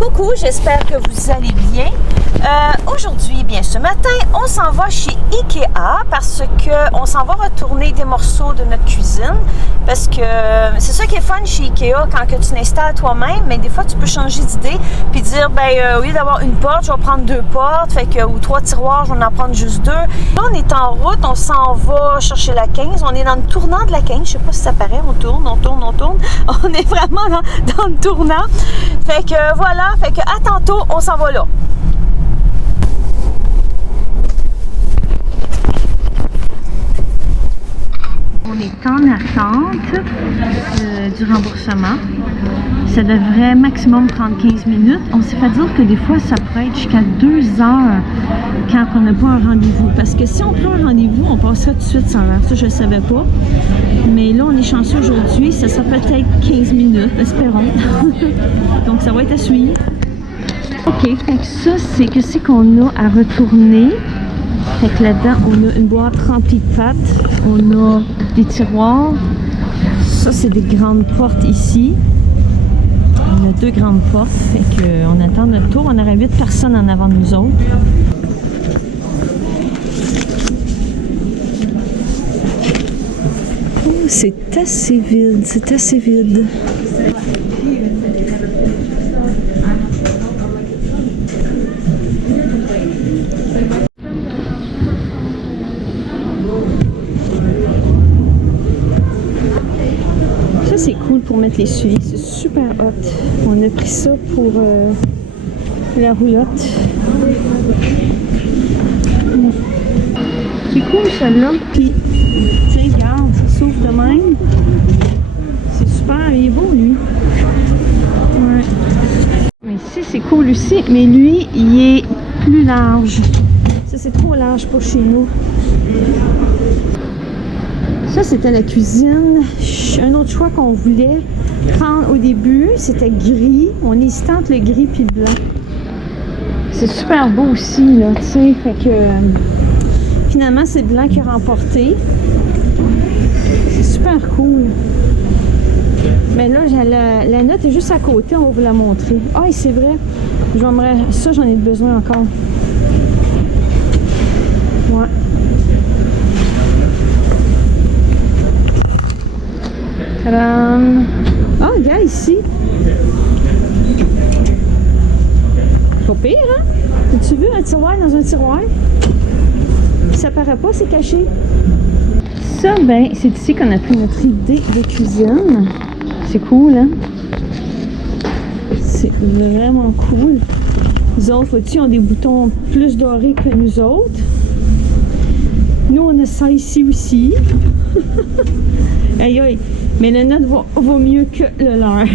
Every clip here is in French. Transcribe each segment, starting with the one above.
Coucou, j'espère que vous allez bien. Aujourd'hui, bien ce matin, on s'en va chez Ikea parce que on s'en va retourner des morceaux de notre cuisine parce que c'est ça qui est fun chez Ikea quand que tu l'installes toi-même, mais des fois tu peux changer d'idée puis dire au lieu d'avoir une porte, je vais prendre 2 portes, ou 3 tiroirs, je vais en prendre juste 2. Là, on est en route, on s'en va chercher la 15, on est dans le tournant de la 15, je sais pas si ça paraît, on tourne, on est vraiment dans le tournant. Fait que voilà, à tantôt, on s'en va là. On est en attente du remboursement. Ça devrait maximum prendre 15 minutes. On s'est fait dire que des fois, ça pourrait être jusqu'à 2 heures quand on n'a pas un rendez-vous. Parce que si on prend un rendez-vous, on passerait tout de suite sans l'heure. Ça, je ne savais pas. Mais là, on est chanceux aujourd'hui. Ça sera peut-être 15 minutes, espérons. Donc, ça va être à suivre. OK, fait que ça, c'est qu'est-ce qu'on a à retourner. Fait que là-dedans, on a une boîte remplie de pâtes. On a des tiroirs. Ça, c'est des grandes portes ici. On a 2 grandes portes. Fait qu'on attend notre tour. On aurait 8 personnes en avant de nous autres. Oh, c'est assez vide. C'est assez vide. C'est cool pour mettre les suivis, c'est super hot. On a pris ça pour la roulotte. C'est cool celle-là. Puis, tu sais, regarde, ça s'ouvre de même. C'est super, il est beau lui. Ouais. Mais ici, c'est cool aussi, mais lui, il est plus large. Ça, c'est trop large pour chez nous. Ça, c'était la cuisine. Un autre choix qu'on voulait prendre au début, c'était gris. On hésitait entre le gris et le blanc. C'est super beau aussi, là, tu sais. Fait que finalement, c'est le blanc qui a remporté. C'est super cool. Mais là, la note est juste à côté, on va vous la montrer. Ah, c'est vrai. Ça, j'en ai besoin encore. Ouais. Ah, regarde ici. Pas pire, hein? As-tu vu un tiroir dans un tiroir? Ça paraît pas, c'est caché. Ça, ben, c'est ici qu'on a pris notre idée de cuisine. C'est cool, hein? C'est vraiment cool. Les autres, vois-tu, ont des boutons plus dorés que nous autres. Nous, on a ça ici aussi. Aïe, aïe. Mais le nôtre vaut mieux que le leur.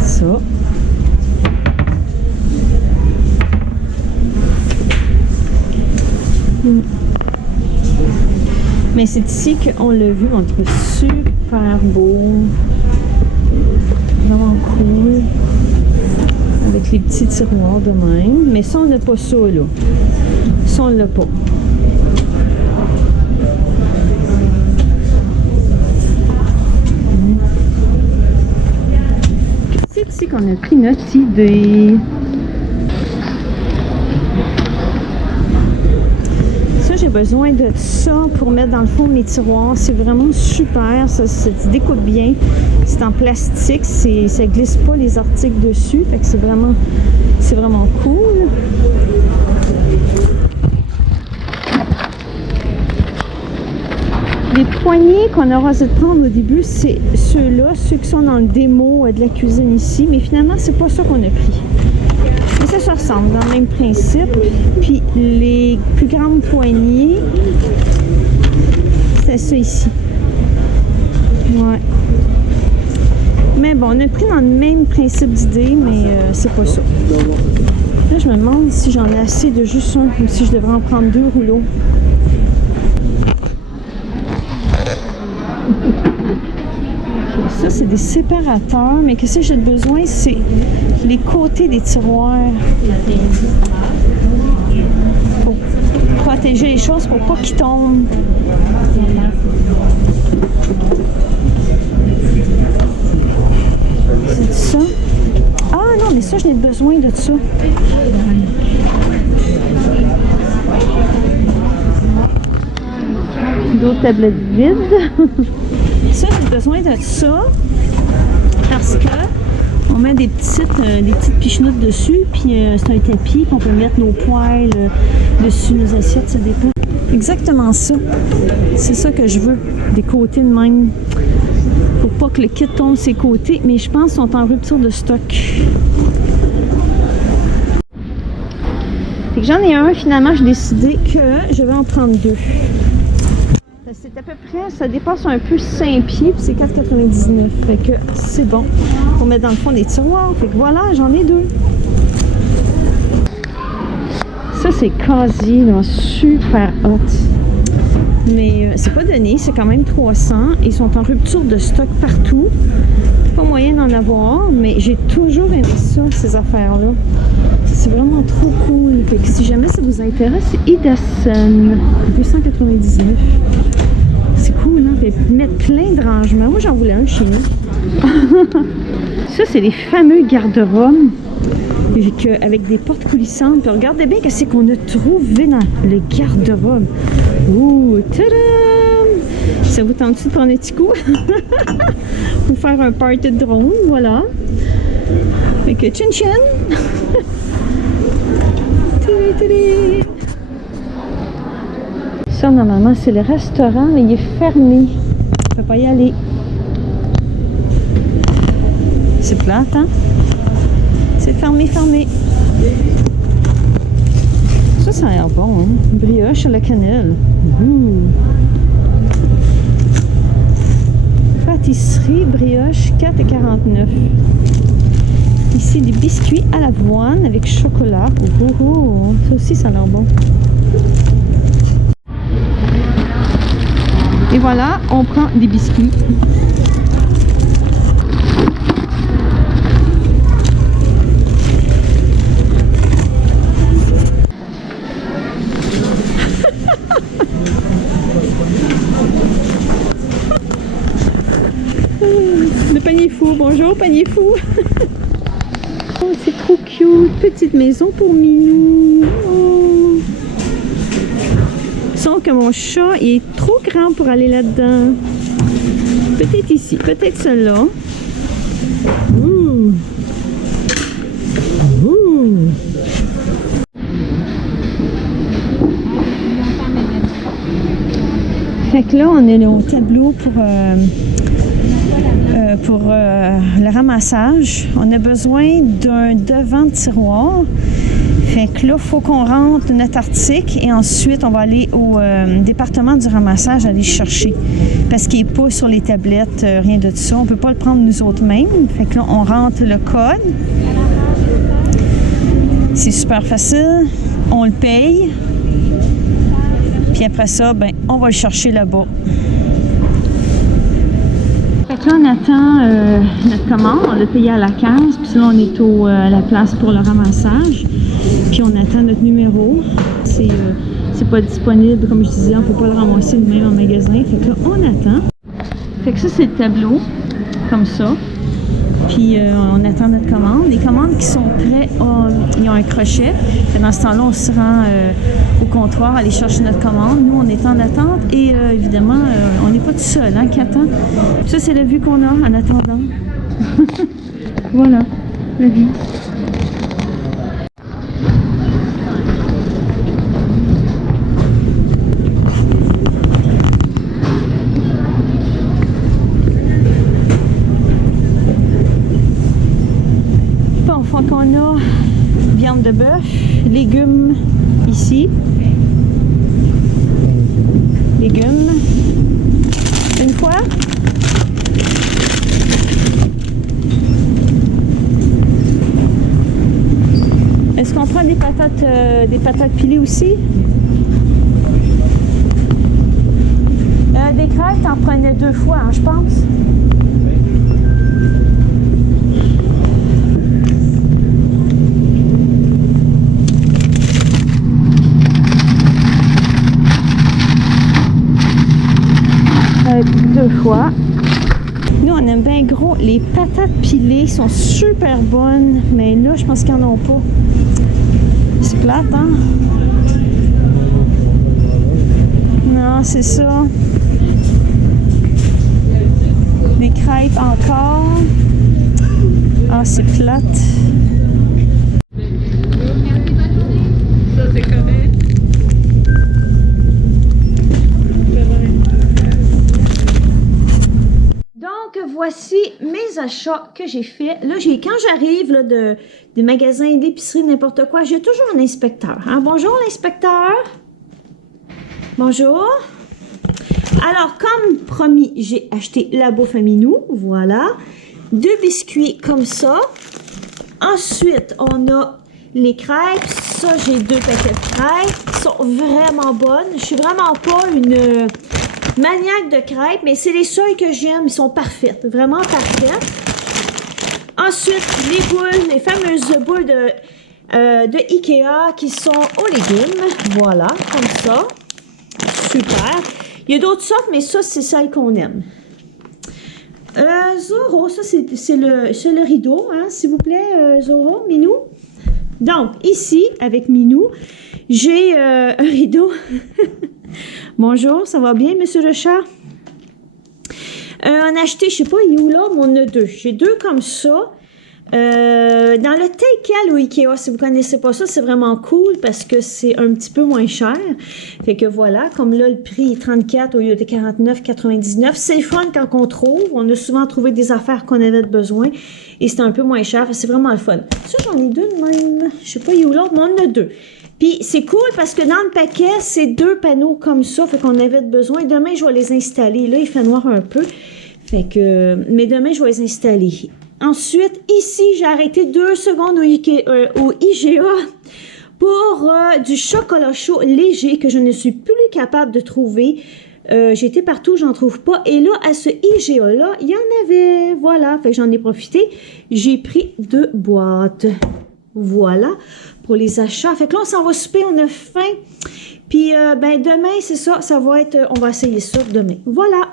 Ça. Mais c'est ici qu'on l'a vu, on le trouve super beau. Vraiment cool. Avec les petits tiroirs de même. Mais ça, on n'a pas ça, là. Ça, on l'a pas. C'est ici qu'on a pris notre idée. Ça, j'ai besoin de ça pour mettre dans le fond de mes tiroirs. C'est vraiment super. Ça se découpe bien. C'est en plastique. Ça glisse pas les articles dessus. Fait que c'est vraiment cool. Les poignées qu'on aura de prendre au début, c'est ceux-là, ceux qui sont dans le démo de la cuisine ici, mais finalement, c'est pas ça qu'on a pris. Mais ça se ressemble dans le même principe. Puis les plus grandes poignées, c'est ça ici. Ouais. Mais bon, on a pris dans le même principe d'idée, mais c'est pas ça. Là, je me demande si j'en ai assez de juste un ou si je devrais en prendre 2 rouleaux. Ça, c'est des séparateurs, mais qu'est-ce que j'ai besoin? C'est les côtés des tiroirs. Pour protéger les choses, pour pas qu'ils tombent. C'est ça. Ah non, mais ça, je n'ai besoin de ça. D'autres tablettes vides. Ça, j'ai besoin de ça parce que on met des petites pichenottes dessus, puis c'est un tapis, puis on peut mettre nos poêles dessus, nos assiettes, ça dépend. Exactement ça. C'est ça que je veux, des côtés de même. Pour pas que le kit tombe ses côtés, mais je pense qu'ils sont en rupture de stock. Fait que j'en ai un, finalement, j'ai décidé que je vais en prendre deux. C'est à peu près, ça dépasse un peu 5 pieds, puis c'est 4,99. Fait que c'est bon. On met dans le fond des tiroirs. Fait que voilà, j'en ai deux. Ça, c'est quasi, là, super hot. Mais c'est pas donné, c'est quand même 300. Ils sont en rupture de stock partout. Pas moyen d'en avoir, mais j'ai toujours aimé ça, ces affaires-là. C'est vraiment trop cool. Fait que si jamais ça vous intéresse, c'est Idason. 299. C'est cool, hein? Fait mettre plein de rangements. Moi, j'en voulais un chez nous. Ça, c'est les fameux garde-robes avec des portes coulissantes. Puis regardez bien qu'est-ce qu'on a trouvé dans le garde-robe. Ouh, tadam! Ça vous tente de prendre un petit coup? Ou faire un party de drone, voilà. Fait que chin-chin! Ça, normalement, c'est le restaurant, mais il est fermé. On peut pas y aller. C'est plate, hein? C'est fermé. Ça a l'air bon, hein? Brioche à la cannelle. Pâtisserie, brioche, 4,49. Ici, des biscuits à l'avoine avec chocolat. Ça aussi, ça a l'air bon. Et voilà, on prend des biscuits. Le panier fou. Bonjour, panier fou. Oh, c'est trop cute. Petite maison pour Minou. Oh. Sauf que mon chat il est trop grand pour aller là-dedans. Peut-être ici, peut-être celle-là. Ouh. Ouh. Fait que là, on est au tableau pour le ramassage. On a besoin d'un devant de tiroir. Fait que là, il faut qu'on rentre notre article et ensuite, on va aller au département du ramassage aller chercher. Parce qu'il n'est pas sur les tablettes, rien de ça. On ne peut pas le prendre nous autres mêmes. Fait que là, on rentre le code. C'est super facile. On le paye. Puis après ça, ben, on va le chercher là-bas. Fait que là, on attend notre commande. On l'a payé à la caisse. Puis là, on est à la place pour le ramassage. Puis on attend notre numéro. C'est pas disponible, comme je disais, on ne peut pas le ramasser de même en magasin. Fait que là, on attend. Fait que ça, c'est le tableau, comme ça. Puis on attend notre commande. Les commandes qui sont prêtes, ils ont un crochet. Fait dans ce temps-là, on se rend au comptoir, aller chercher notre commande. Nous, on est en attente et évidemment, on n'est pas tout seul, hein, qui attend. Ça, c'est la vue qu'on a en attendant. Voilà, la vue. Qu'on a viande de bœuf, légumes ici, légumes, une fois, est-ce qu'on prend des patates pilées aussi? Des crêpes, t'en prenais 2 fois, hein, je pense. Deux fois. Nous, on aime ben gros. Les patates pilées sont super bonnes, mais là, je pense qu'ils n'en ont pas. C'est plate, hein? Non, c'est ça. Des crêpes encore. Ah, c'est plate. Ça, c'est correct. Donc, voici mes achats que j'ai faits. Là, quand j'arrive là, des magasins, d'épicerie, n'importe quoi, j'ai toujours un inspecteur. Hein? Bonjour, l'inspecteur. Bonjour. Alors, comme promis, j'ai acheté la bouffe à Minou. Voilà. 2 biscuits comme ça. Ensuite, on a les crêpes. Ça, j'ai 2 paquets de crêpes. Elles sont vraiment bonnes. Je suis vraiment pas une maniaque de crêpes, mais c'est les seules que j'aime. Ils sont parfaites. Vraiment parfaites. Ensuite, les boules, les fameuses boules de Ikea qui sont aux légumes. Voilà, comme ça. Super. Il y a d'autres sortes, mais ça, c'est celle qu'on aime. Zoro, ça, c'est le rideau, hein, s'il vous plaît, Zoro, Minou. Donc, ici, avec Minou, j'ai un rideau. Bonjour, ça va bien, monsieur le chat? On a acheté, je sais pas, il est où là, mais on en a 2. J'ai 2 comme ça. Dans le Taykel ou Ikea, si vous connaissez pas ça, c'est vraiment cool parce que c'est un petit peu moins cher. Fait que voilà, comme là, le prix est 34 au lieu de 49,99. C'est le fun quand on trouve. On a souvent trouvé des affaires qu'on avait besoin et c'est un peu moins cher. C'est vraiment le fun. Ça, j'en ai 2 de même. Je sais pas, il est où l'autre, mais on en a 2. Puis c'est cool parce que dans le paquet, c'est 2 panneaux comme ça. Fait qu'on avait besoin. Demain, je vais les installer. Là, il fait noir un peu. Fait que, mais demain, je vais les installer. Ensuite, ici, j'ai arrêté 2 secondes au IGA pour du chocolat chaud léger que je ne suis plus capable de trouver. J'ai été partout, j'en trouve pas. Et là, à ce IGA-là, il y en avait. Voilà, fait que j'en ai profité. J'ai pris 2 boîtes. Voilà, pour les achats. Fait que là, on s'en va souper, on a faim. Puis, ben, demain, c'est ça, ça va être. On va essayer ça demain. Voilà.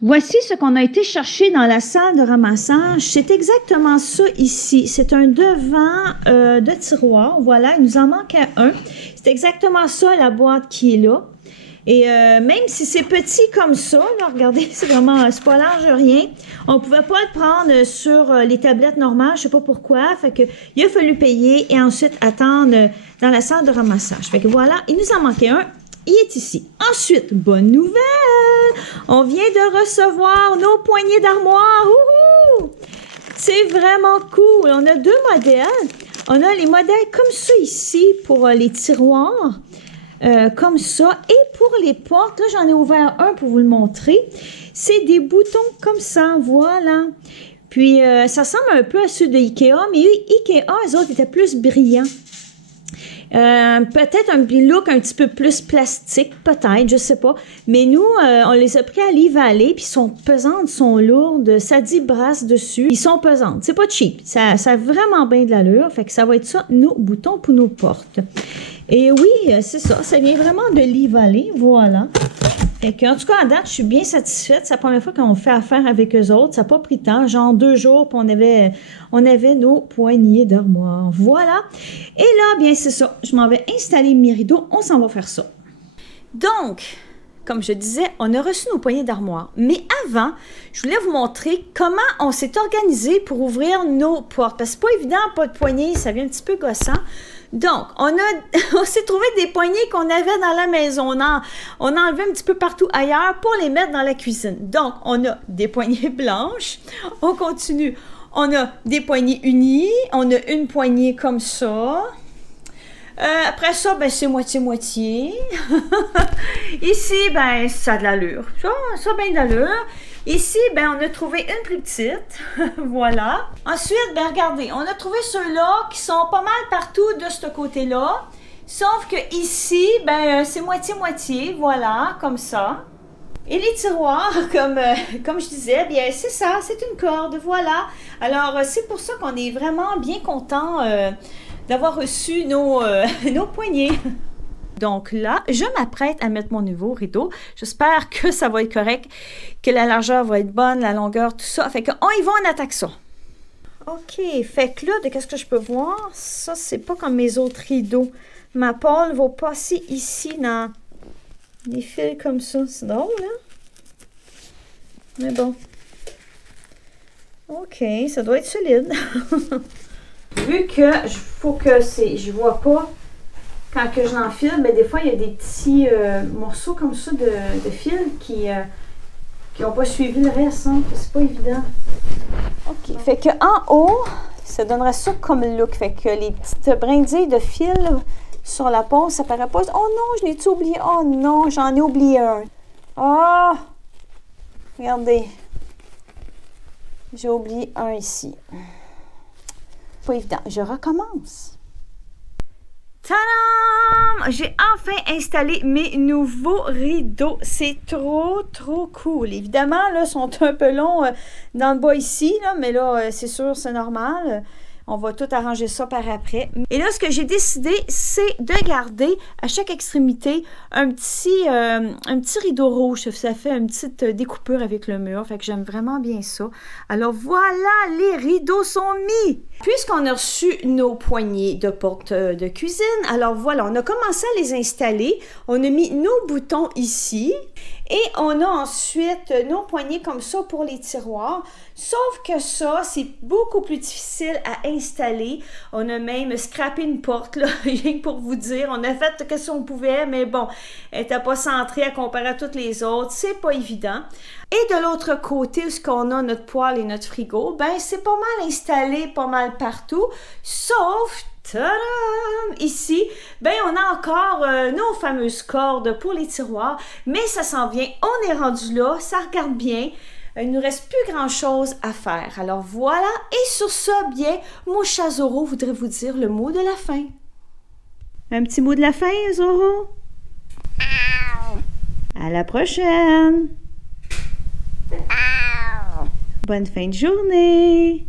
Voici ce qu'on a été chercher dans la salle de ramassage. C'est exactement ça ici. C'est un devant de tiroir. Voilà, il nous en manquait un. C'est exactement ça, la boîte qui est là. Et même si c'est petit comme ça, là, regardez, c'est vraiment, c'est pas large, rien. On pouvait pas le prendre sur les tablettes normales, je sais pas pourquoi. Fait que, il a fallu payer et ensuite attendre dans la salle de ramassage. Fait que voilà, il nous en manquait un. Il est ici. Ensuite, bonne nouvelle! On vient de recevoir nos poignées d'armoire. Wouhou! C'est vraiment cool. On a 2 modèles. On a les modèles comme ça ici pour les tiroirs. Comme ça. Et pour les portes, là, j'en ai ouvert un pour vous le montrer. C'est des boutons comme ça. Voilà. Puis, ça ressemble un peu à ceux de Ikea, mais Ikea, eux autres, étaient plus brillants. Peut-être un look un petit peu plus plastique, peut-être, je sais pas. Mais nous, on les a pris à Lee Valley, puis ils sont pesantes, sont lourdes. Ça dit brasse dessus. Ils sont pesantes. C'est pas cheap. Ça a vraiment bien de l'allure. Fait que ça va être ça, nos boutons pour nos portes. Et oui, c'est ça. Ça vient vraiment de Lee Valley. Voilà. Fait que, en tout cas, à date, je suis bien satisfaite. C'est la première fois qu'on fait affaire avec eux autres. Ça n'a pas pris de temps. Genre 2 jours, puis on avait nos poignées d'armoire. Voilà. Et là, bien, c'est ça. Je m'en vais installer mes rideaux. On s'en va faire ça. Donc, comme je disais, on a reçu nos poignées d'armoire. Mais avant, je voulais vous montrer comment on s'est organisé pour ouvrir nos portes. Parce que c'est pas évident, pas de poignées, ça vient un petit peu gossant. Donc, on s'est trouvé des poignées qu'on avait dans la maison. On a enlevé un petit peu partout ailleurs pour les mettre dans la cuisine. Donc, on a des poignées blanches. On continue. On a des poignées unies. On a une poignée comme ça. Après ça, ben, c'est moitié-moitié. Ici, ben, ça a de l'allure. Ça a bien de l'allure. Ici, ben, on a trouvé une plus petite. Voilà. Ensuite, ben, regardez, on a trouvé ceux-là qui sont pas mal partout de ce côté-là. Sauf que ici, ben, c'est moitié-moitié. Voilà, comme ça. Et les tiroirs, comme je disais, bien, c'est ça, c'est une corde. Voilà. Alors, c'est pour ça qu'on est vraiment bien content d'avoir reçu nos poignées. Donc là, je m'apprête à mettre mon nouveau rideau. J'espère que ça va être correct, que la largeur va être bonne, la longueur, tout ça. Fait qu'on y va, on attaque ça. OK, fait que là, de qu'est-ce que je peux voir? Ça, c'est pas comme mes autres rideaux. Ma pôle va passer ici dans les fils comme ça. C'est drôle, hein? Mais bon. OK, ça doit être solide. Vu que faut que je vois pas quand que je l'enfile, mais des fois il y a des petits morceaux comme ça de fil qui n'ont pas suivi le reste, hein, c'est pas évident. OK, fait que en haut, ça donnerait ça comme look, fait que les petites brindilles de fil sur la peau, ça paraît pas. Oh non, je l'ai-tu oublié? Oh non, j'en ai oublié un. Ah! Oh, regardez. J'ai oublié un ici. Pas évident. Je recommence. Tadam! J'ai enfin installé mes nouveaux rideaux. C'est trop cool. Évidemment, là, ils sont un peu longs dans le bas ici, là, mais là, c'est sûr, c'est normal. On va tout arranger ça par après. Et là, ce que j'ai décidé, c'est de garder à chaque extrémité un petit rideau rouge. Ça fait une petite découpure avec le mur. Fait que j'aime vraiment bien ça. Alors voilà, les rideaux sont mis. Puisqu'on a reçu nos poignées de porte de cuisine, alors voilà, on a commencé à les installer. On a mis nos boutons ici. Et on a ensuite nos poignées comme ça pour les tiroirs. Sauf que ça, c'est beaucoup plus difficile à installer. On a même scrappé une porte, là, rien que pour vous dire. On a fait ce qu'on pouvait, mais bon, elle n'était pas centrée à comparer à toutes les autres. C'est pas évident. Et de l'autre côté, où on a notre poêle et notre frigo, ben c'est pas mal installé, pas mal partout. Sauf... Tadam! Ici, ben on a encore nos fameuses cordes pour les tiroirs, mais ça s'en vient, on est rendu là, ça regarde bien, il ne nous reste plus grand-chose à faire. Alors voilà, et sur ça, bien, mon chat Zoro voudrait vous dire le mot de la fin. Un petit mot de la fin, Zoro? À la prochaine! Bonne fin de journée!